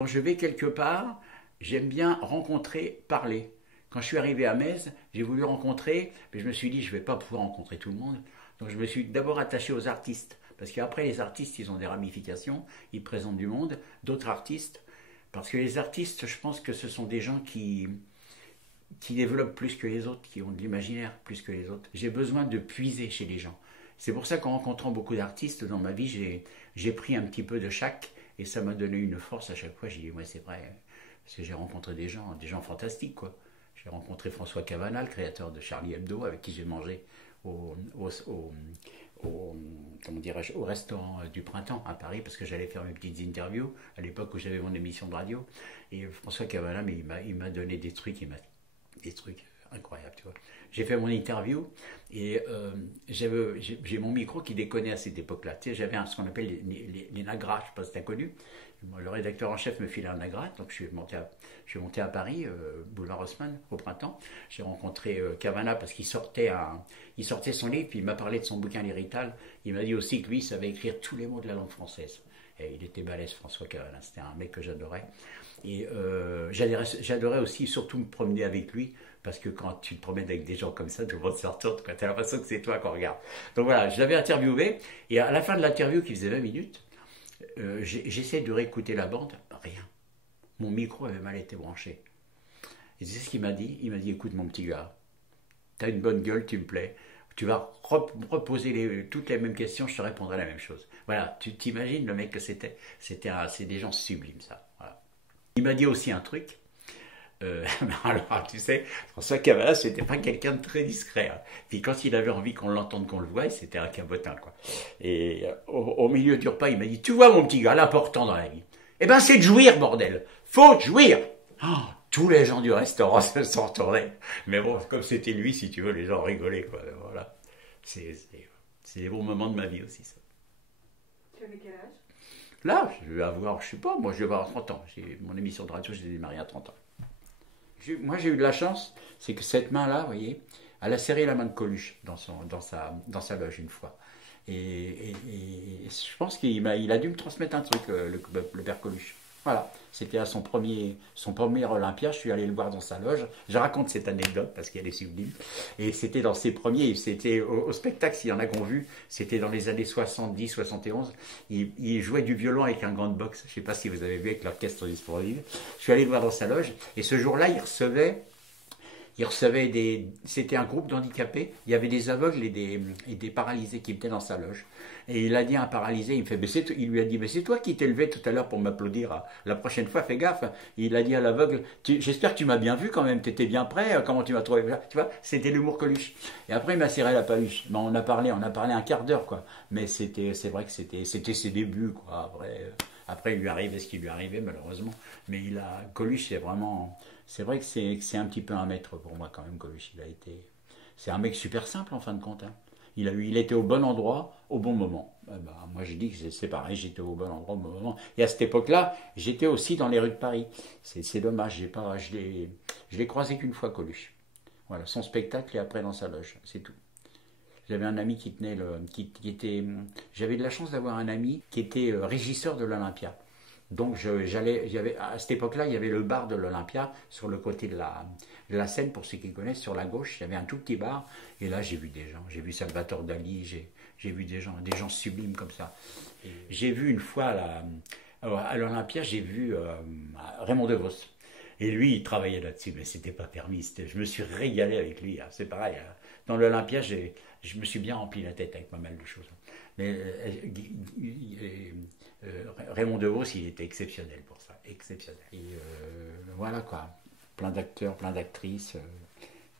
Quand je vais quelque part, j'aime bien rencontrer, parler. Quand je suis arrivé à Metz, j'ai voulu rencontrer, mais je me suis dit, je ne vais pas pouvoir rencontrer tout le monde. Donc je me suis d'abord attaché aux artistes. Parce qu'après, les artistes, ils ont des ramifications, ils présentent du monde, d'autres artistes. Parce que les artistes, je pense que ce sont des gens qui développent plus que les autres, qui ont de l'imaginaire plus que les autres. J'ai besoin de puiser chez les gens. C'est pour ça qu'en rencontrant beaucoup d'artistes dans ma vie, j'ai pris un petit peu de chaque et ça m'a donné une force à chaque fois. J'ai dit, ouais, c'est vrai, parce que j'ai rencontré des gens fantastiques, quoi. J'ai rencontré François Cavanal, le créateur de Charlie Hebdo, avec qui j'ai mangé au, au, au, comment dirais-je, au restaurant du Printemps à Paris, parce que j'allais faire mes petites interviews à l'époque où j'avais mon émission de radio. Et François Cavanal, mais il m'a donné des trucs incroyables, tu vois. J'ai fait mon interview et j'ai mon micro qui déconnait à cette époque-là. Tu sais, j'avais ce qu'on appelle les Nagras, je ne sais pas si tu as connu. Le rédacteur en chef me filait un Nagra, donc je suis monté à Paris, boulevard Haussmann, au printemps. J'ai rencontré Cavana parce il sortait son livre, puis il m'a parlé de son bouquin L'Hérital. Il m'a dit aussi que lui, il savait écrire tous les mots de la langue française. Et il était balèze, François Cavana, c'était un mec que j'adorais. Et j'adorais aussi surtout me promener avec lui, parce que quand tu te promènes avec des gens comme ça, tout le monde se retourne, tu as l'impression que c'est toi qu'on regarde. Donc voilà, je l'avais interviewé, et à la fin de l'interview qui faisait 20 minutes, j'essaie de réécouter la bande, rien. Mon micro avait mal été branché. Et c'est ce qu'il m'a dit. Il m'a dit, écoute mon petit gars, t'as une bonne gueule, tu me plais. Tu vas reposer toutes les mêmes questions, je te répondrai la même chose. Voilà, tu t'imagines le mec que c'était. C'est des gens sublimes, ça. Voilà. Il m'a dit aussi un truc. Alors, tu sais, François Cavana, c'était pas quelqu'un de très discret. Hein. Puis quand il avait envie qu'on l'entende, qu'on le voie, c'était un cabotin, quoi. Et au milieu du repas, il m'a dit, tu vois, mon petit gars, l'important dans la vie, eh ben, c'est de jouir, bordel. Faut jouir. Oh, tous les gens du restaurant se sont retournés. Mais bon, comme c'était lui, si tu veux, les gens rigolaient, quoi. Voilà. C'est des bons moments de ma vie aussi, ça. Tu avais quel âge? Là, je vais avoir, je sais pas, moi, je vais avoir 30 ans. Mon émission de radio, j'ai démarré à 30 ans. Moi, j'ai eu de la chance, c'est que cette main-là, vous voyez, elle a serré la main de Coluche dans sa loge une fois. Et je pense qu'il il a dû me transmettre un truc, le père Coluche. Voilà, c'était à son premier Olympia, je suis allé le voir dans sa loge. Je raconte cette anecdote parce qu'elle est sublime. Et c'était dans ses premiers, c'était au spectacle, s'il y en a qu'on vu, c'était dans les années 70, 71. Il jouait du violon avec un gant de boxe. Je ne sais pas si vous avez vu avec l'orchestre disponible. Je suis allé le voir dans sa loge et ce jour-là, il recevait c'était un groupe d'handicapés. Il y avait des aveugles et des paralysés qui étaient dans sa loge. Et il a dit à un paralysé, il lui a dit, mais c'est toi qui t'es levé tout à l'heure pour m'applaudir. La prochaine fois, fais gaffe. Il a dit à l'aveugle, j'espère que tu m'as bien vu quand même. T'étais bien prêt. Comment tu m'as trouvé? Tu vois, c'était l'humour Coluche. Et après, il m'a serré la paluche. Ben, on a parlé un quart d'heure, quoi. Mais c'est vrai que c'était ses débuts, quoi. Après, il lui arrivait ce qui lui arrivait, malheureusement. Mais Coluche, c'est vrai que c'est un petit peu un maître pour moi quand même, Coluche. C'est un mec super simple en fin de compte. Hein. Il était au bon endroit, au bon moment. Moi, je dis que c'est pareil, j'étais au bon endroit, au bon moment. Et à cette époque-là, j'étais aussi dans les rues de Paris. C'est dommage, je l'ai croisé qu'une fois, Coluche. Voilà, son spectacle et après dans sa loge, c'est tout. J'avais un ami j'avais de la chance d'avoir un ami qui était régisseur de l'Olympia. Donc à cette époque-là, il y avait le bar de l'Olympia sur le côté de la scène, pour ceux qui connaissent, sur la gauche, il y avait un tout petit bar. Et là, j'ai vu des gens, j'ai vu Salvatore Dali, j'ai vu des gens sublimes comme ça. Et j'ai vu une fois à l'Olympia, j'ai vu Raymond DeVos. Et lui, il travaillait là-dessus, mais c'était pas permis. Je me suis régalé avec lui. Hein. C'est pareil. Hein. Dans l'Olympia, je me suis bien rempli la tête avec pas mal de choses. Mais Raymond DeVos, il était exceptionnel pour ça. Exceptionnel. Et voilà quoi. Plein d'acteurs, plein d'actrices.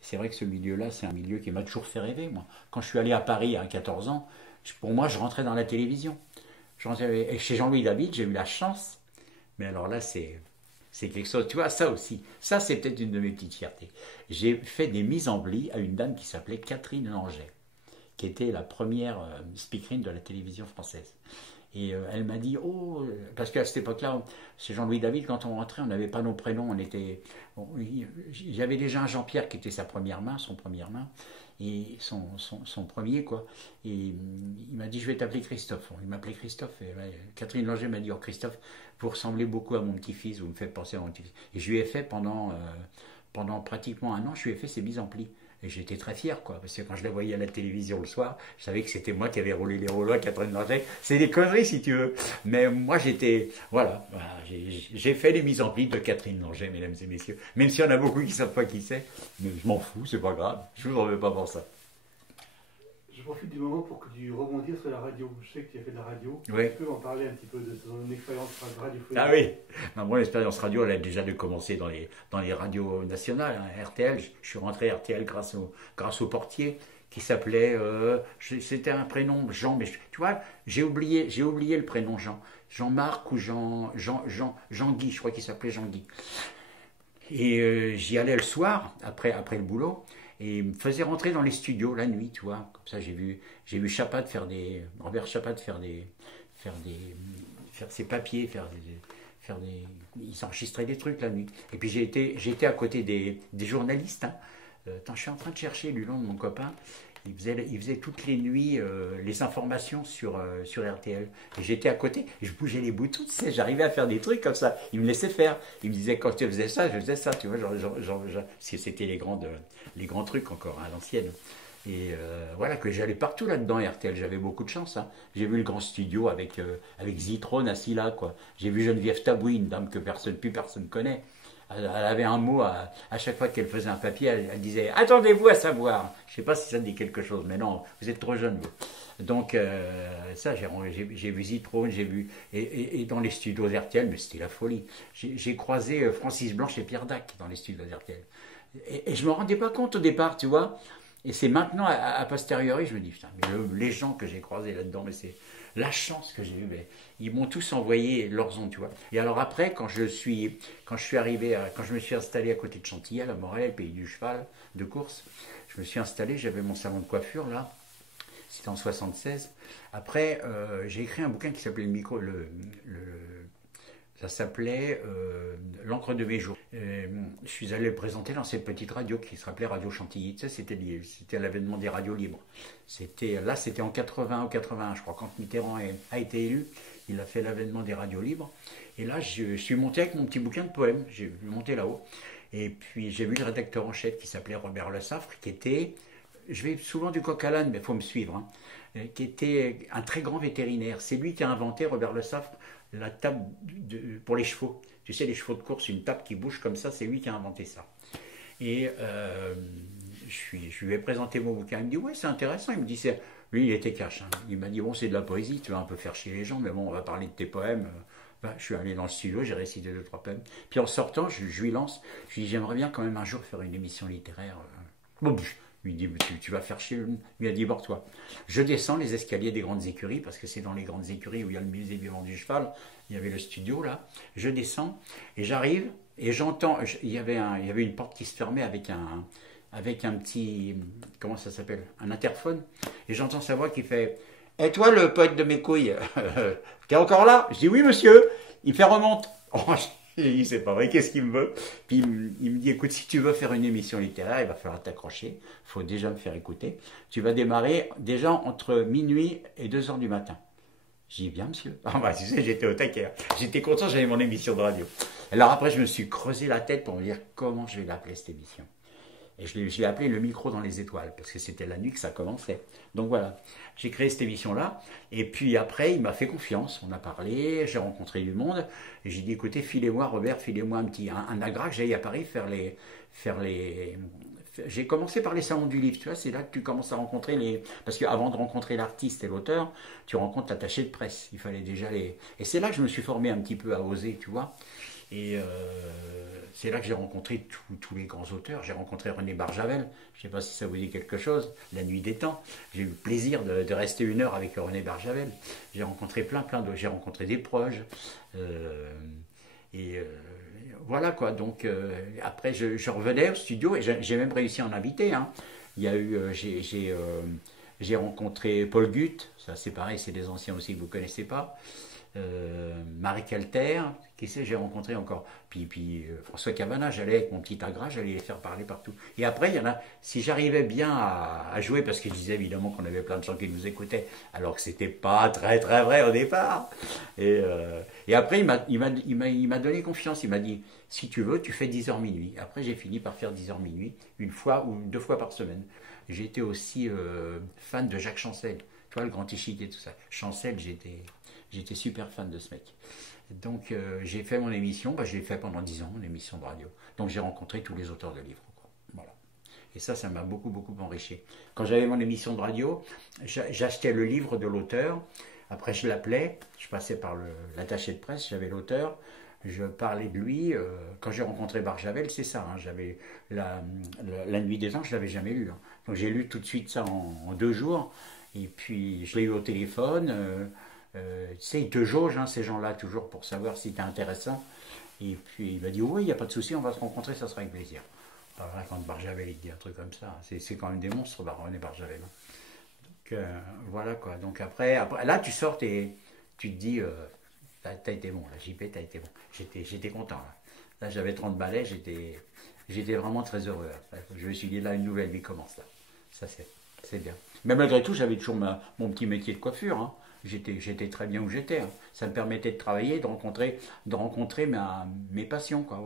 C'est vrai que ce milieu-là, c'est un milieu qui m'a toujours fait rêver, moi. Quand je suis allé à Paris à 14 ans, pour moi, je rentrais dans la télévision. Et chez Jean-Louis David, j'ai eu la chance. Mais alors là, c'est quelque chose, tu vois, ça aussi. Ça, c'est peut-être une de mes petites fiertés. J'ai fait des mises en blis à une dame qui s'appelait Catherine Langeais, qui était la première speakerine de la télévision française. Et elle m'a dit, oh, parce qu'à cette époque-là, c'est Jean-Louis David, quand on rentrait, on n'avait pas nos prénoms, il y avait déjà un Jean-Pierre qui était sa première main, son première main, et son premier, quoi. Et il m'a dit, je vais t'appeler Christophe. Il m'appelait Christophe. Et Catherine Langer m'a dit, oh Christophe, vous ressemblez beaucoup à mon petit-fils, vous me faites penser à mon petit-fils. Et je lui ai fait pendant pratiquement un an, je lui ai fait ses mises en plis. Et j'étais très fier, quoi, parce que quand je la voyais à la télévision le soir, je savais que c'était moi qui avais roulé les rouleaux à Catherine Langer. C'est des conneries, si tu veux. Mais moi, voilà, j'ai fait les mises en plis de Catherine Langer, mesdames et messieurs. Même s'il y en a beaucoup qui ne savent pas qui c'est, mais je m'en fous, c'est pas grave. Je vous en veux pas pour ça. Je profite du moment pour que tu rebondisses sur la radio. Je sais que tu as fait de la radio. Oui. Tu peux en parler un petit peu de ton expérience radiophonique? Ah oui, mon expérience radio, elle a déjà dû commencer dans les radios nationales, hein, RTL. Je suis rentré à RTL grâce au portier qui s'appelait, c'était un prénom Jean, mais tu vois, j'ai oublié le prénom Jean. Jean-Marc ou Jean-Guy, je crois qu'il s'appelait Jean-Guy. Et j'y allais le soir, après le boulot, et il me faisait rentrer dans les studios la nuit, tu vois. Comme ça, j'ai vu Robert Chapat faire ses papiers, ils enregistraient des trucs la nuit. Et puis j'étais à côté des journalistes. Hein. Attends, je suis en train de chercher le nom de mon copain. Il faisait toutes les nuits les informations sur RTL. Et j'étais à côté, et je bougeais les boutons, tu sais, j'arrivais à faire des trucs comme ça. Il me laissait faire. Il me disait, quand tu faisais ça, je faisais ça, tu vois, c'était les grands trucs encore, à l'ancienne. Et voilà, que j'allais partout là-dedans, RTL, j'avais beaucoup de chance. Hein. J'ai vu le grand studio avec Zitrone assis là, quoi. J'ai vu Geneviève Tabouy, une dame que plus personne connaît. Elle avait un mot à chaque fois qu'elle faisait un papier, elle disait « Attendez-vous à savoir ». Je ne sais pas si ça te dit quelque chose, mais non, vous êtes trop jeune, vous. Donc, ça, j'ai vu Zitrone, j'ai vu... Et dans les studios RTL, mais c'était la folie. J'ai croisé Francis Blanche et Pierre Dac dans les studios RTL. Et je ne me rendais pas compte au départ, tu vois. Et c'est maintenant, à posteriori, je me dis, putain, mais les gens que j'ai croisés là-dedans, mais c'est la chance que j'ai eue. Ils m'ont tous envoyé leurs ondes, tu vois. Et alors après, quand je me suis installé à côté de Chantilly, à la Morelle, pays du cheval, de course, je me suis installé, j'avais mon salon de coiffure, là, c'était en 76. Après, j'ai écrit un bouquin qui s'appelait ça s'appelait L'encre de mes jours. Je suis allé le présenter dans cette petite radio qui s'appelait Radio Chantilly. Tu sais, c'était l'avènement des radios libres. C'était en 80 ou 81, je crois, quand Mitterrand a été élu. Il a fait l'avènement des radios libres. Et là, je suis monté avec mon petit bouquin de poèmes. J'ai monté là-haut. Et puis, j'ai vu le rédacteur en chef qui s'appelait Robert Le Saffre, qui était... Je vais souvent du coq à l'âne, mais il faut me suivre. Hein, qui était un très grand vétérinaire. C'est lui qui a inventé, Robert Le Saffre, la table pour les chevaux. Tu sais, les chevaux de course, une table qui bouge comme ça, c'est lui qui a inventé ça. Et je lui ai présenté mon bouquin. Il me dit, ouais, c'est intéressant. Il me dit, lui, il était cash. Hein. Il m'a dit, bon, c'est de la poésie, tu vas un peu faire chier les gens, mais bon, on va parler de tes poèmes. Je suis allé dans le studio, j'ai récité 2-3 poèmes. Puis en sortant, je lui lance, je lui dis, j'aimerais bien quand même un jour faire une émission littéraire. Bon, il me dit, tu vas faire chier. Il m'a dit, toi. Je descends les escaliers des grandes écuries, parce que c'est dans les grandes écuries où il y a le musée vivant du cheval, il y avait le studio là. Je descends et j'arrive et j'entends, il y avait une porte qui se fermait avec un petit, comment ça s'appelle, un interphone. Et j'entends sa voix qui fait, et toi le poète de mes couilles, t'es encore là? Je dis, oui monsieur. Il fait remonte. Oh, j'ai dit, c'est pas vrai, qu'est-ce qu'il me veut? Puis il me dit, écoute, si tu veux faire une émission littéraire, il va falloir t'accrocher, il faut déjà me faire écouter. Tu vas démarrer déjà entre minuit et 2h du matin. J'ai dit, bien monsieur. Ah bah tu sais, j'étais au taquet. J'étais content, j'avais mon émission de radio. Alors après, je me suis creusé la tête pour me dire comment je vais l'appeler cette émission. Et je l'ai appelé Le micro dans les étoiles, parce que c'était la nuit que ça commençait. Donc voilà, j'ai créé cette émission-là. Et puis après, il m'a fait confiance. On a parlé, j'ai rencontré du monde. Et j'ai dit, écoutez, filez-moi, Robert, filez-moi un agra que j'aille à Paris faire les... J'ai commencé par les salons du livre, tu vois, c'est là que tu commences à rencontrer les... Parce qu'avant de rencontrer l'artiste et l'auteur, tu rencontres l'attaché de presse. Il fallait déjà les... Et c'est là que je me suis formé un petit peu à oser, tu vois. Et c'est là que j'ai rencontré tous les grands auteurs. J'ai rencontré René Barjavel, je ne sais pas si ça vous dit quelque chose, La Nuit des Temps. J'ai eu le plaisir de rester 1 heure avec René Barjavel. J'ai rencontré plein de... J'ai rencontré des proches. Voilà quoi, donc après je revenais au studio et j'ai même réussi à en inviter. Hein. Il y a eu, J'ai rencontré Paul Guth, ça c'est pareil, c'est des anciens aussi que vous ne connaissez pas. Marie Calter, qui c'est, j'ai rencontré encore. Puis François Cabana, j'allais avec mon petit agra, j'allais les faire parler partout. Et après, il y en a, si j'arrivais bien à jouer, parce qu'il disait évidemment qu'on avait plein de gens qui nous écoutaient, alors que c'était pas très très vrai au départ. Et après, il m'a donné confiance, il m'a dit, si tu veux, tu fais 10h minuit. Après, j'ai fini par faire 10h minuit, une fois ou deux fois par semaine. J'étais aussi fan de Jacques Chancel, tu vois, le grand échiquier et tout ça. Chancel, j'étais super fan de ce mec. Donc j'ai fait mon émission, je l'ai fait pendant 10 ans, une émission de radio. Donc j'ai rencontré tous les auteurs de livres. Quoi. Voilà. Et ça m'a beaucoup, beaucoup enrichi. Quand j'avais mon émission de radio, j'achetais le livre de l'auteur, après je l'appelais, je passais par l'attaché de presse, j'avais l'auteur, je parlais de lui. Quand j'ai rencontré Barjavel, c'est ça, hein, j'avais la Nuit des Anges, je ne l'avais jamais lu. Hein. Donc j'ai lu tout de suite ça en 2 jours, et puis je l'ai eu au téléphone. Tu sais, ils te jaugent, hein, ces gens-là, toujours pour savoir si t'es intéressant. Et puis il m'a dit, oui, il n'y a pas de souci, on va se rencontrer, ça sera avec plaisir. Alors là, quand Barjavel, il dit un truc comme ça, c'est quand même des monstres, René Barjavel. Hein. Donc voilà quoi. Donc après, là, tu sors et tu te dis, t'as été bon, là, JP, t'as été bon. J'étais content, là. Là, j'avais 30 balais, j'étais vraiment très heureux. Là. Je me suis dit, là, une nouvelle vie commence, là. Ça, c'est bien. Mais malgré tout, j'avais toujours mon petit métier de coiffure, hein. J'étais très bien où j'étais. Hein. Ça me permettait de travailler, de rencontrer mes passions, quoi.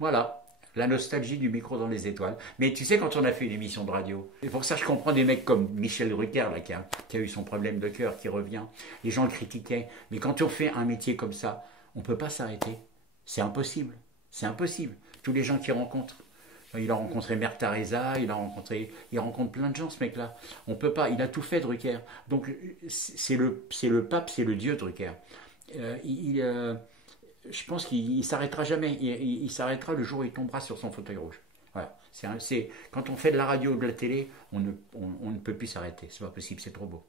Voilà. La nostalgie du micro dans les étoiles. Mais tu sais, quand on a fait une émission de radio, et pour ça je comprends des mecs comme Michel Drucker, là, qui a eu son problème de cœur, qui revient. Les gens le critiquaient. Mais quand on fait un métier comme ça, on ne peut pas s'arrêter. C'est impossible. C'est impossible. Tous les gens qu'il rencontre. Il a rencontré Mère Teresa, il rencontre plein de gens, ce mec-là. On peut pas, il a tout fait, Drucker. Donc, c'est le pape, c'est le dieu, Drucker. Je pense qu'il s'arrêtera jamais. Il s'arrêtera le jour où il tombera sur son fauteuil rouge. Voilà. Quand on fait de la radio ou de la télé, on ne peut plus s'arrêter. C'est pas possible, c'est trop beau.